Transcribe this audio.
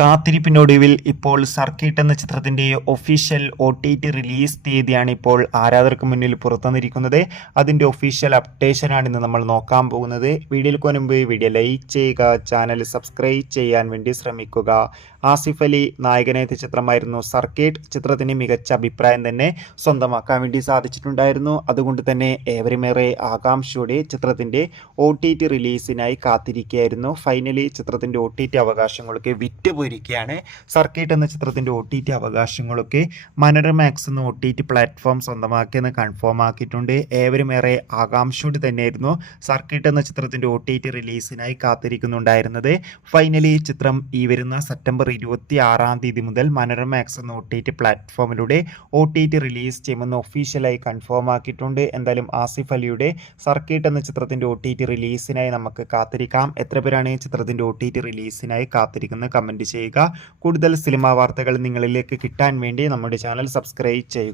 കാത്തിരിപ്പിനൊടുവിൽ ഇപ്പോൾ സർക്കിട്ട് എന്ന ചിത്രത്തിന്റെ ഒഫീഷ്യൽ OTT റിലീസ് തീയതിയാണ് ഇപ്പോൾ ആരാധകർക്ക് മുന്നിൽ പുറത്തുവന്നിരിക്കുന്നത്. അതിന്റെ ഒഫീഷ്യൽ അപ്ഡേഷനാണ് ഇന്ന് നമ്മൾ നോക്കാൻ പോകുന്നത്. വീഡിയോയ്ക്ക് മുൻപ് വീഡിയോ ലൈക്ക് ചെയ്യുക, ചാനൽ സബ്സ്ക്രൈബ് ചെയ്യാൻ വേണ്ടി ശ്രമിക്കുക. ആസിഫ് അലി നായകനെത്തിയ ചിത്രമായിരുന്നു സർക്കിട്ട്. ചിത്രത്തിന് മികച്ച അഭിപ്രായം തന്നെ സ്വന്തമാക്കാൻ വേണ്ടി സാധിച്ചിട്ടുണ്ടായിരുന്നു. അതുകൊണ്ട് തന്നെ ഏവരുമേറെ ആകാംക്ഷയോടെ ചിത്രത്തിന്റെ OTT റിലീസിനായി കാത്തിരിക്കുകയായിരുന്നു. ഫൈനലി ചിത്രത്തിന്റെ OTT അവകാശങ്ങളൊക്കെ വിറ്റുപോയിരിക്കുകയാണ്. സർക്കിട്ട് എന്ന ചിത്രത്തിന്റെ OTT അവകാശങ്ങളൊക്കെ മനോരമാക്സ് എന്ന OTT പ്ലാറ്റ്ഫോം സ്വന്തമാക്കിയെന്ന് കൺഫേം ആക്കിയിട്ടുണ്ട്. ഏവരുമേറെ ആകാംക്ഷയോടെ തന്നെയായിരുന്നു സർക്കിട്ട് എന്ന ചിത്രത്തിന്റെ OTT റിലീസിനായി കാത്തിരിക്കുന്നുണ്ടായിരുന്നത്. ഫൈനലി ചിത്രം ഈ വരുന്ന സെപ്റ്റംബർ 26 മുതൽ മനോരമാക്സ് എന്ന OTT പ്ലാറ്റ്ഫോമിലൂടെ OTT റിലീസ് ചെയ്യുമെന്ന് ഒഫീഷ്യലായി കൺഫേം ആക്കിയിട്ടുണ്ട്. എന്തായാലും ആസിഫ് അലിയുടെ സർക്കിട്ട് എന്ന ചിത്രത്തിന്റെ OTT റിലീസിനായി നമുക്ക് കാത്തിരിക്കാം. എത്ര പേരാണ് ചിത്രത്തിന്റെ OTT റിലീസിനായി കാത്തിരിക്കുന്നത് കമന്റ് ചെയ്യുക. കൂടുതൽ സിനിമാ വാർത്തകൾ നിങ്ങളിലേക്ക് കിട്ടാൻ വേണ്ടി നമ്മുടെ ചാനൽ സബ്സ്ക്രൈബ് ചെയ്യുക.